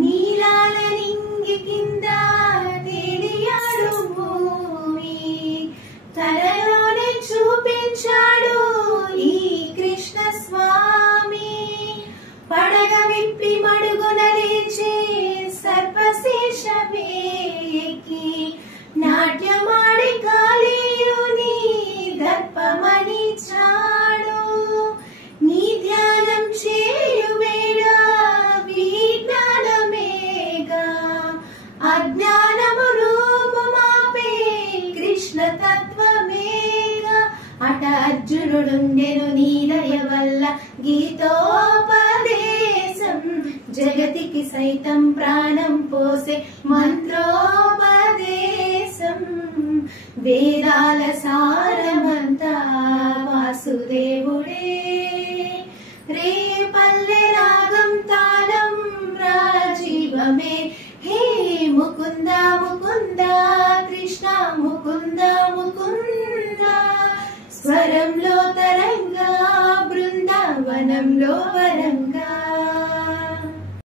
నీలాల నింగి కింద తేలియాడు భూమి, తనలోనే చూపించాడు ఈ కృష్ణ స్వామి. పడగ విప్పి మడుగున లేచే సర్పశేషమే ఎక్కి నాట్యమాడి కాళీయుని దర్పమని చాడు. నీ ధ్యానం చేయు వేళ విజ్ఞానమేగా, అజ్ఞానము రూపుమాపే కృష్ణ తత్వమేగా. అట అర్జునుడుండెను నీదయ వల్ల గీతోపదేశం, జగతికి సైతం ప్రాణం పోసే మంత్రోపదేశం. వేదాల సారమంతా వాసుదేవుడే, రే పల్లె రాగం తాళం రాజీవమే. హే ముకుంద ముకుంద కృష్ణ ముకుంద ముకుంద, స్వరంలో తరంగా బృందావనంలో వరంగా.